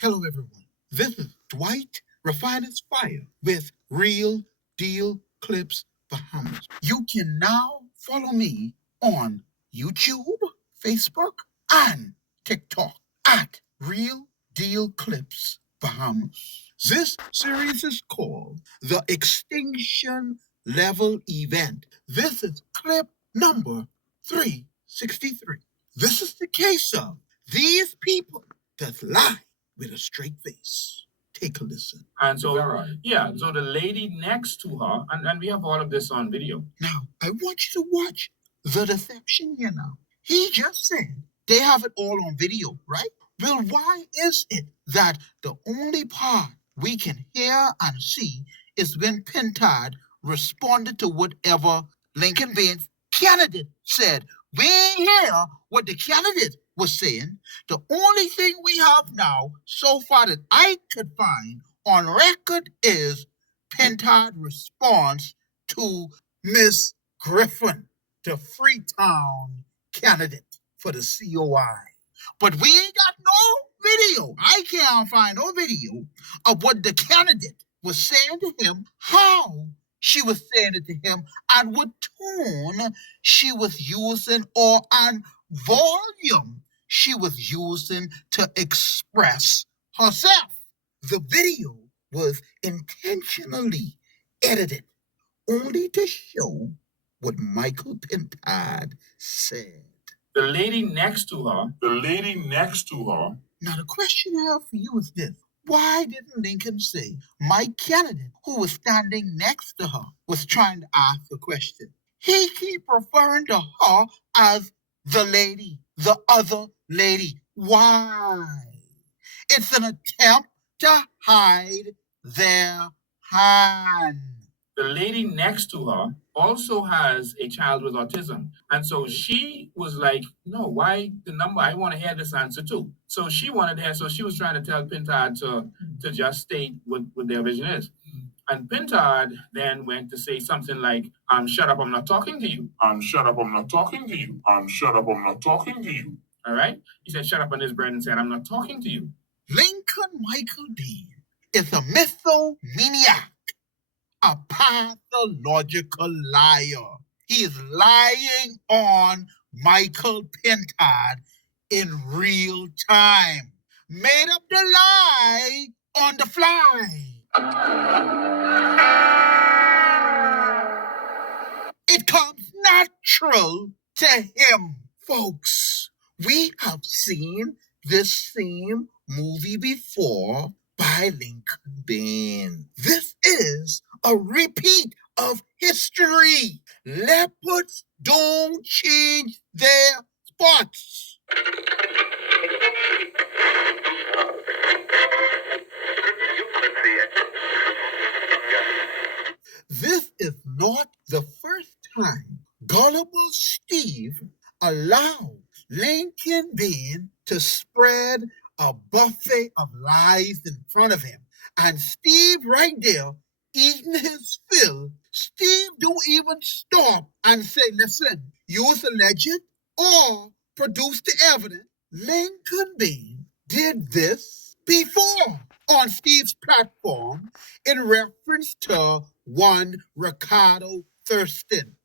Hello, everyone. This is Dwight Refiner's Fire with Real Deal Clips Bahamas. You can now follow me on YouTube, Facebook, and TikTok at Real Deal Clips Bahamas. This series is called the Extinction Level Event. This is clip number 363. This is the case of these people that lie with a straight face. Take a listen. And so, yeah, so the lady next to her, and we have all of this on video. Now, I want you to watch the deception here now. He just said they have it all on video, right? Well, why is it that the only part we can hear and see is when Pintard responded to whatever Lincoln Bain's candidate said? We hear what the candidate was saying. The only thing we have now, so far that I could find on record, is Pintard's response to Miss Griffin, the Freetown candidate for the COI. But we ain't got no video. I can't find no video of what the candidate was saying to him, how she was saying it to him, and what tone she was using or and volume she was using to express herself. The video was intentionally edited only to show what Michael Pintard said. The lady next to her. Now, the question I have for you is this. Why didn't Lincoln say my candidate, who was standing next to her, was trying to ask a question? He keep referring to her as the lady, the other lady. Why? It's an attempt to hide their hand. The lady next to her also has a child with autism. And so she was like, no, why the number? I want to hear this answer too. So she wanted to hear, so she was trying to tell Pintard to just state what their vision is. And Pintard then went to say something like, shut up, I'm not talking to you. All right? He said, shut up on his bread and said, I'm not talking to you. Lincoln Michael Dean is a mythomaniac, a pathological liar. He is lying on Michael Pintard in real time. Made up the lie on the fly. It comes natural to him, folks. We have seen this same movie before by Lincoln Bain. This is a repeat of history. Leopards don't change their spots. This is not the first time gullible Steve allowed Lincoln Bain to spread a buffet of lies in front of him. And Steve right there eating his fill. Steve don't even stop and say, listen, use alleged or produce the evidence. Lincoln Bain did this before on Steve's platform in reference to one Ricardo Thurston.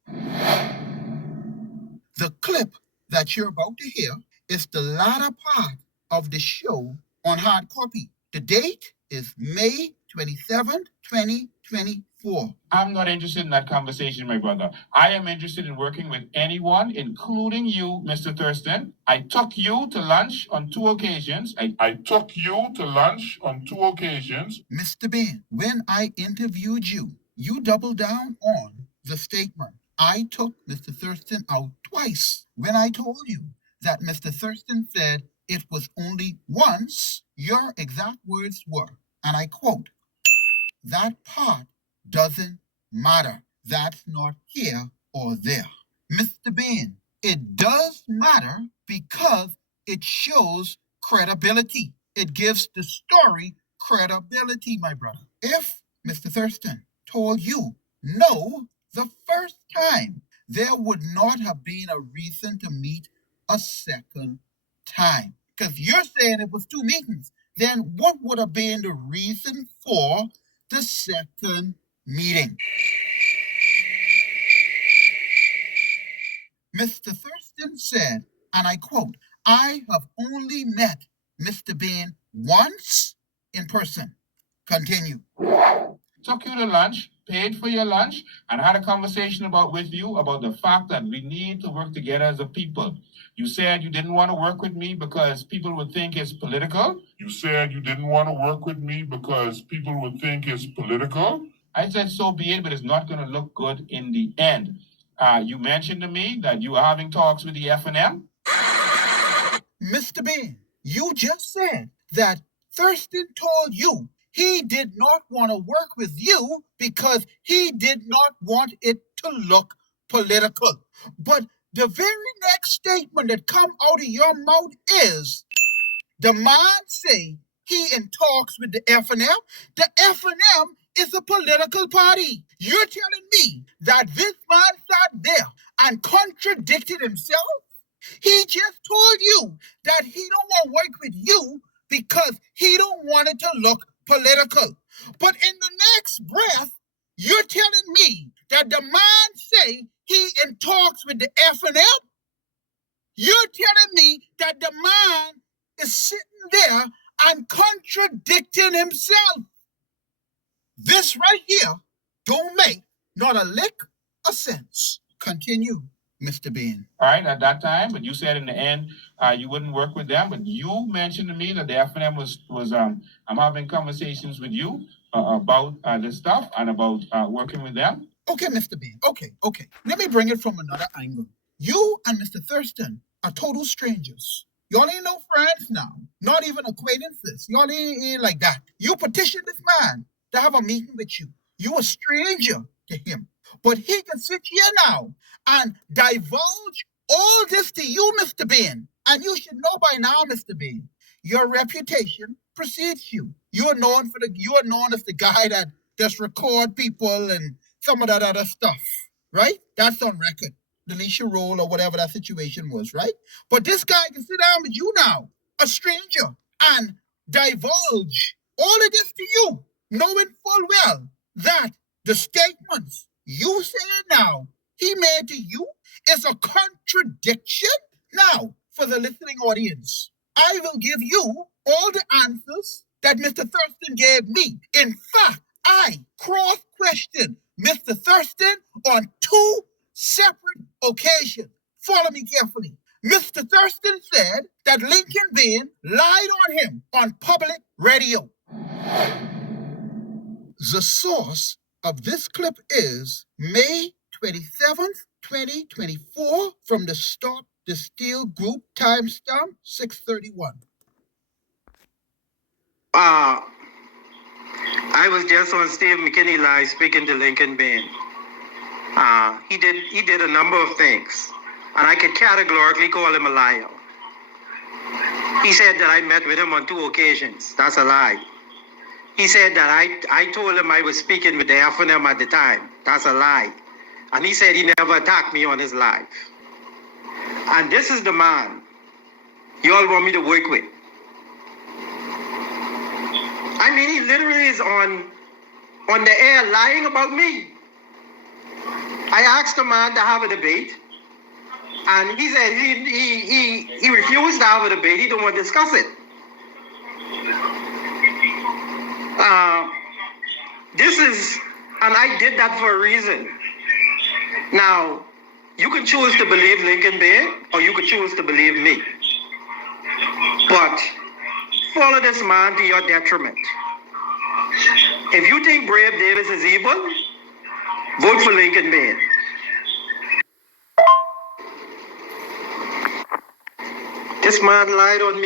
The clip that you're about to hear is the latter part of the show on hard copy. The date is May 27th, 2024. I'm not interested in that conversation, my brother. I am interested in working with anyone, including you, Mr. Thurston. I took you to lunch on 2 occasions. Mr. Bain, when I interviewed you, you doubled down on the statement. I took Mr. Thurston out twice. When I told you that Mr. Thurston said it was only once, your exact words were, and I quote, that part doesn't matter. That's not here or there. Mr. Bain, it does matter because it shows credibility. It gives the story credibility, my brother. If Mr. Thurston told you no the first time, there would not have been a reason to meet a second time. Because you're saying it was 2 meetings. then what would have been the reason for the second meeting? Mr. Thurston said, and I quote, "I have only met Mr. Bain once in person." Continue. Took you to lunch, paid for your lunch, and had a conversation with you about the fact that we need to work together as a people. You said you didn't want to work with me because people would think it's political. You said you didn't want to work with me because people would think it's political. I said, so be it, but it's not going to look good in the end. You mentioned to me that you are having talks with the F&M. Mr. Bain, you just said that Thurston told you he did not want to work with you because he did not want it to look political. But the very next statement that come out of your mouth is, the man say he in talks with the F&M. The F&M is a political party. You're telling me that this man sat there and contradicted himself? He just told you that he don't want to work with you because he don't want it to look political. But in the next breath, you're telling me that the man say he in talks with the F&M? You're telling me that the man is sitting there and contradicting himself. This right here don't make not a lick of sense. Continue, Mr. Bain. All right, at that time, but you said in the end you wouldn't work with them. But you mentioned to me that the F&M was I'm having conversations with you about this stuff and about working with them. Okay, Mr. Bain. Okay. Let me bring it from another angle. You and Mr. Thurston are total strangers. Y'all ain't no friends now, not even acquaintances. Y'all ain't like that. You petitioned this man to have a meeting with you. You a stranger to him. But he can sit here now and divulge all this to you, Mr. Bain. And you should know by now, Mr. Bain, your reputation precedes you. You are known as the guy that just record people and some of that other stuff, right? That's on record. The Leisha role or whatever that situation was, right? But this guy can sit down with you now, a stranger, and divulge all of this to you, knowing full well that the statements you say now he made to you is a contradiction. Now, for the listening audience, I will give you all the answers that Mr. Thurston gave me. In fact, I cross-questioned Mr. Thurston on 2 separate occasions. Follow me carefully. Mr. Thurston said that Lincoln Bain lied on him on public radio. The source of this clip is May 27th, 2024 from the Stop the Steal Group, timestamp 6:31. I was just on Steve McKinney Live speaking to Lincoln Bain. He did a number of things, and I could categorically call him a liar. He said that I met with him on 2 occasions. That's a lie. He said that I told him I was speaking with the F&M at the time. That's a lie. And he said he never attacked me on his live. And this is the man you all want me to work with. I mean, he literally is on the air lying about me. I asked the man to have a debate, and he said he refused to have a debate. He don't want to discuss it. And I did that for a reason. Now, you can choose to believe Lincoln Bain, or you could choose to believe me. But follow this man to your detriment. If you think Brave Davis is evil, vote for Lincoln Bain. This man lied on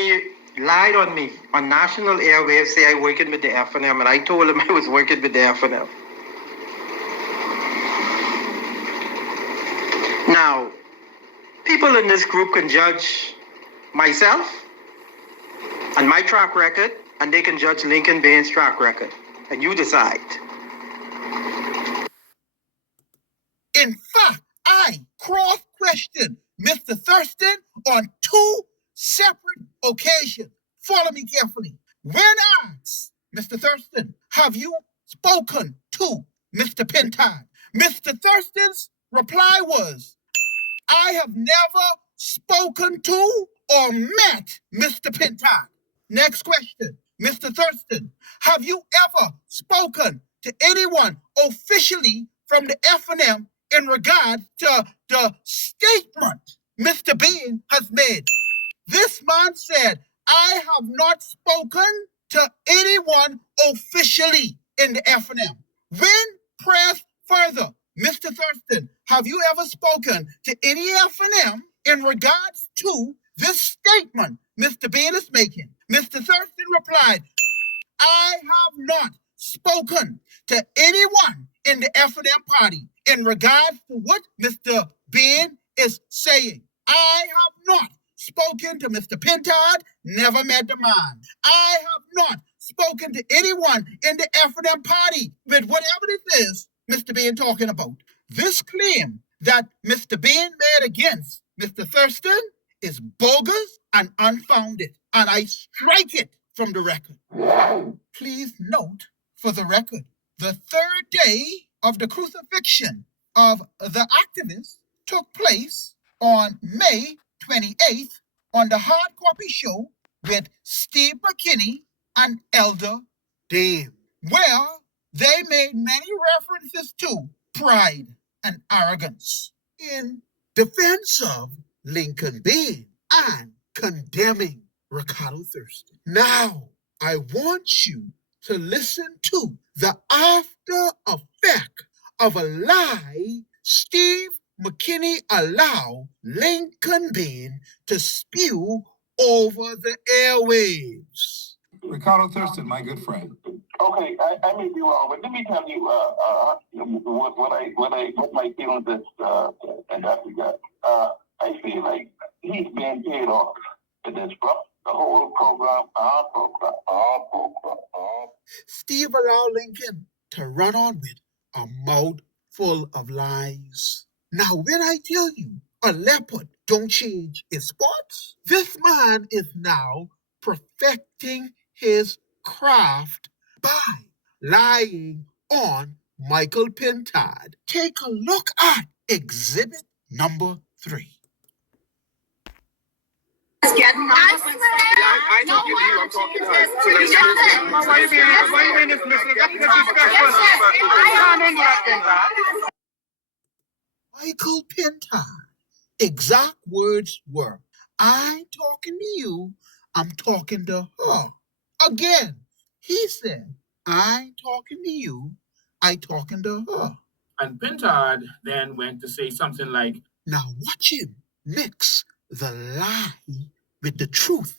me on national airwaves, say I working with the F&M, and I told him I was working with the F&M. Now, people in this group can judge myself and my track record, and they can judge Lincoln Bain's track record, and you decide. In fact, I cross-questioned Mr. Thurston on 2 separate occasions. Follow me carefully. When asked, Mr. Thurston, have you spoken to Mr. Pintard? Mr. Thurston's reply was, I have never spoken to or met Mr. Pintard. Next question. Mr. Thurston, have you ever spoken to anyone officially from the F&M in regard to the statement Mr. Bean has made? This man said, I have not spoken to anyone officially in the F&M. When pressed further, Mr. Thurston, have you ever spoken to any F&M in regards to this statement Mr. Bean is making? Mr. Thurston replied, I have not spoken to anyone in the F&M party in regards to what Mr. Bean is saying. I have not spoken to Mr. Pintard, never met the man. I have not spoken to anyone in the F&M party with whatever this is Mr. Bean talking about. This claim that Mr. Bean made against Mr. Thurston is bogus and unfounded, and I strike it from the record. Please note for the record, the third day of the crucifixion of the activist took place on May 28th on the Hard Copy Show with Steve McKinney and Elder Dave, where they made many references to pride and arrogance in defense of Lincoln Bean and condemning Ricardo Thurston. Now, I want you to listen to the after effect of a lie Steve McKinney allowed Lincoln Bean to spew over the airwaves. Ricardo Thurston, my good friend. Okay, I may be wrong, but let me tell you what my feelings is in that regard. I feel like he's being paid off for this, bro. The whole program, our program. Steve allowed Lincoln to run on with a mouth full of lies. Now, when I tell you a leopard don't change its spots, this man is now perfecting his craft by lying on Michael Pintard. Take a look at exhibit number 3. I talking to you, I'm talking to her. So let's Michael Pintard. Exact words were, I talking to you, I'm talking to her. Again, he said, I talking to you, I talking to her. And Pintard then went to say something like, now watch him mix the lie with the truth.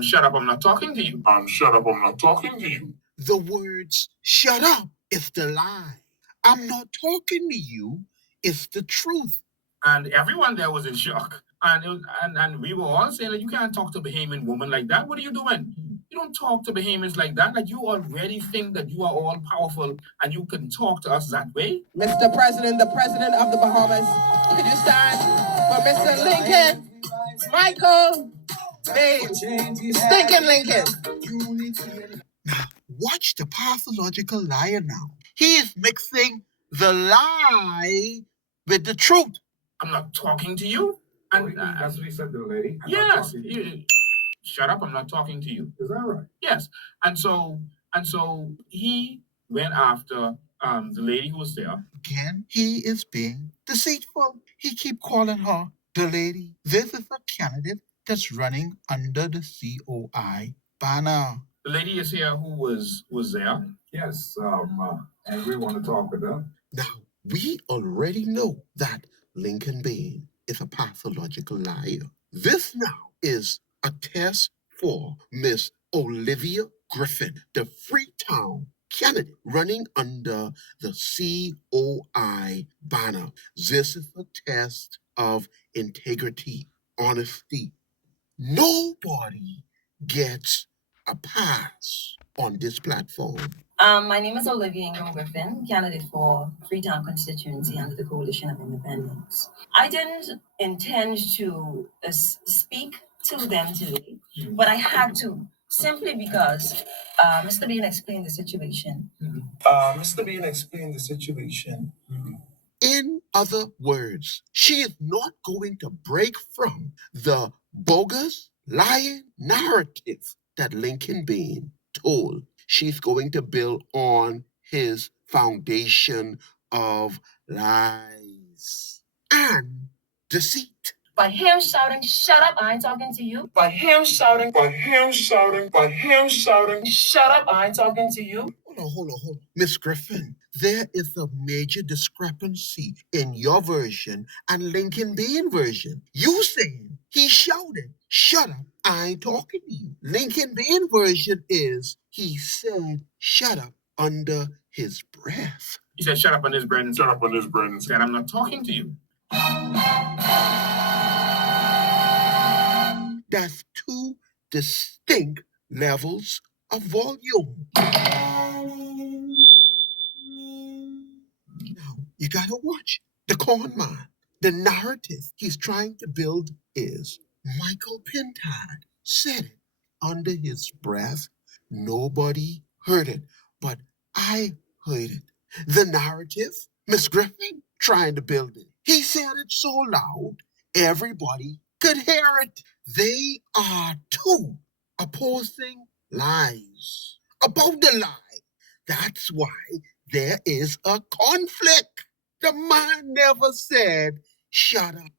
shut up, I'm not talking to you. shut up, I'm not talking to you. The words, shut up, is the lie. I'm not talking to you, it's the truth. And everyone there was in shock. And we were all saying, like, you can't talk to a Bahamian woman like that. What are you doing? You don't talk to Bahamians like that. Like, you already think that you are all powerful and you can talk to us that way. Mr. President, the President of the Bahamas, could you stand for Mr. Lincoln? Michael, Stinking Lincoln. Now, watch the pathological liar now. He is mixing the lie with the truth. I'm not talking to you. And That's what he said to the lady. yes, shut up, I'm not talking to you. Is that right? Yes. And so he went after the lady who was there. Again, he is being deceitful. He keep calling her the lady. This is a candidate that's running under the COI banner. The lady is here who was there. Yes, and we want to talk with her. Now, we already know that Lincoln Bean is a pathological liar. This now is a test for Miss Olivia Griffin, the Freetown candidate running under the COI banner. This is a test of integrity, honesty. Nobody gets a pass on this platform. My name is Olivia Ingram Griffin, candidate for Freetown constituency under the Coalition of Independents. I didn't intend to speak to them today, but I had to simply because Mr. Bean explained the situation. Mr. Bean explained the situation. In other words, she is not going to break from the bogus, lying narrative that Lincoln Bean told. She's going to build on his foundation of lies and deceit. By him shouting, "Shut up, I ain't talking to you." By him shouting, "Shut up, I ain't talking to you." Hold on. Miss Griffin, there is a major discrepancy in your version and Lincoln Bean version. You saying he shouted, "Shut up, I ain't talking to you." Lincoln Bean version is he said, "Shut up," under his breath. He said, "Shut up on this, Brandon." Shut up on this, Brandon. Said, "I'm not talking to you." That's two distinct levels of volume. Now, you gotta watch the con man. The narrative he's trying to build is Michael Pintard said it under his breath. Nobody heard it, but I heard it. The narrative, Miss Griffin trying to build it. He said it so loud, everybody could hear it. They are two opposing lies about the lie. That's why there is a conflict. The man never said, "Shut up."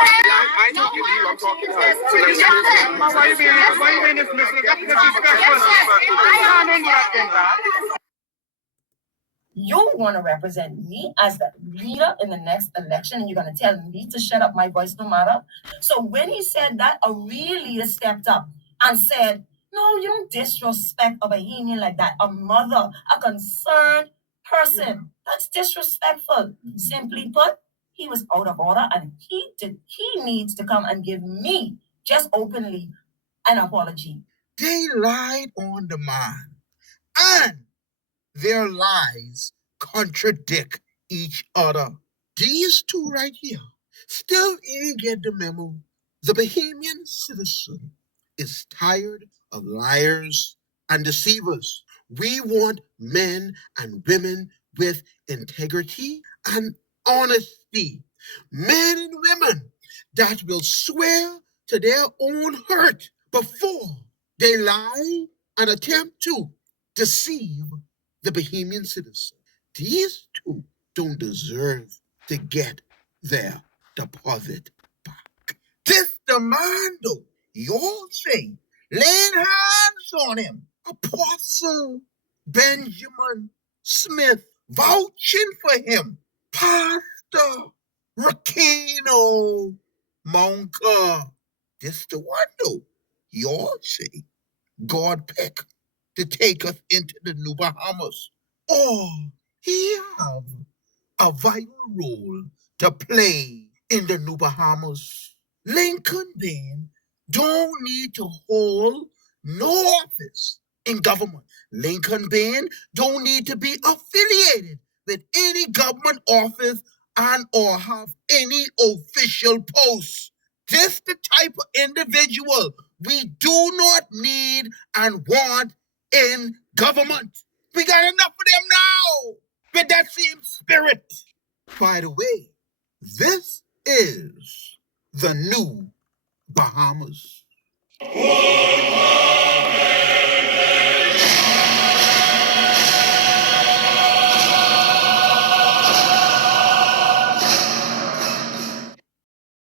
I ain't talking to you, I'm talking to her. So let's Why you being dismissive? That's disrespectful. You want to represent me as the leader in the next election, and you're going to tell me to shut up, my voice no matter? So when he said that, a real leader stepped up and said, "No, you don't disrespect a Bahamian like that. A mother, a concerned person. That's disrespectful." Simply put, he was out of order, and he needs to come and give me, just openly, an apology. They lied on the man, and their lies contradict each other. These two right here still ain't get the memo. The Bahamian citizen is tired of liars and deceivers. We want men and women with integrity and honesty. Men and women that will swear to their own hurt before they lie and attempt to deceive the Bahamian citizen. These two don't deserve to get their deposit back. This demand, though, you'll say, laying hands on him. Apostle Benjamin Smith vouching for him. Pastor Rakino Monka. This the one, though, you'll say, God pick to take us into the New Bahamas. Or he have a vital role to play in the New Bahamas. Lincoln then don't need to hold no office in government. Lincoln Ben don't need to be affiliated with any government office and or have any official posts. This the type of individual we do not need and want in government. We got enough of them now with that same spirit. By the way, this is the New Bahamas.